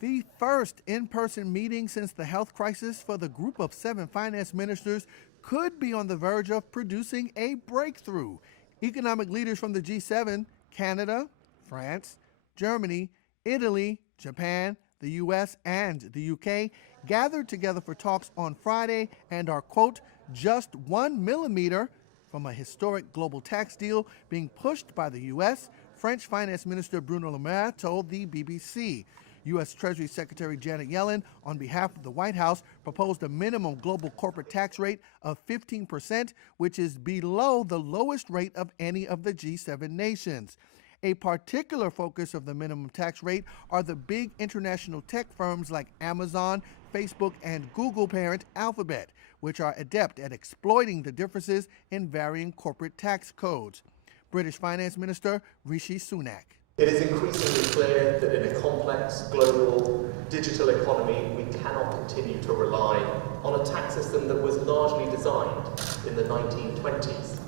The first in-person meeting since the health crisis for the group of 7 finance ministers could be on the verge of producing a breakthrough. Economic leaders from the G7, Canada, France, Germany, Italy, Japan, the US, and the UK gathered together for talks on Friday and are, quote, just 1 millimeter from a historic global tax deal being pushed by the US, French Finance Minister Bruno Le Maire told the BBC. U.S. Treasury Secretary Janet Yellen, on behalf of the White House, proposed a minimum global corporate tax rate of 15%, which is below the lowest rate of any of the G7 nations. A particular focus of the minimum tax rate are the big international tech firms like Amazon, Facebook, and Google parent Alphabet, which are adept at exploiting the differences in varying corporate tax codes. British Finance Minister Rishi Sunak. It is increasingly clear that in a complex, global, digital economy, we cannot continue to rely on a tax system that was largely designed in the 1920s.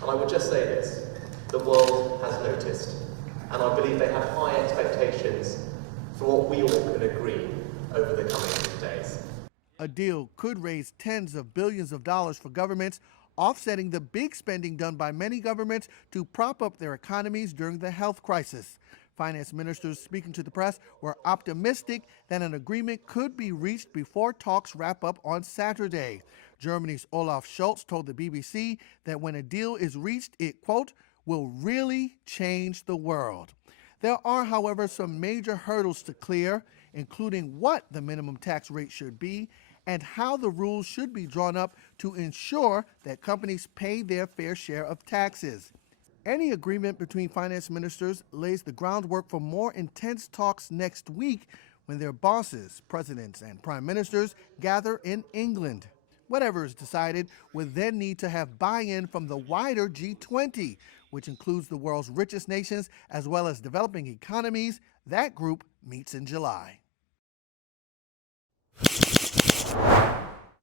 And I would just say this, the world has noticed, and I believe they have high expectations for what we all can agree over the coming days. A deal could raise tens of billions of dollars for governments, offsetting the big spending done by many governments to prop up their economies during the health crisis. Finance ministers speaking to the press were optimistic that an agreement could be reached before talks wrap up on Saturday. Germany's Olaf Scholz told the BBC that when a deal is reached, it, quote, will really change the world. There are, however, some major hurdles to clear, including what the minimum tax rate should be and how the rules should be drawn up to ensure that companies pay their fair share of taxes. Any agreement between finance ministers lays the groundwork for more intense talks next week when their bosses, presidents, and prime ministers gather in England. Whatever is decided would then need to have buy-in from the wider G20, which includes the world's richest nations as well as developing economies. That group meets in July.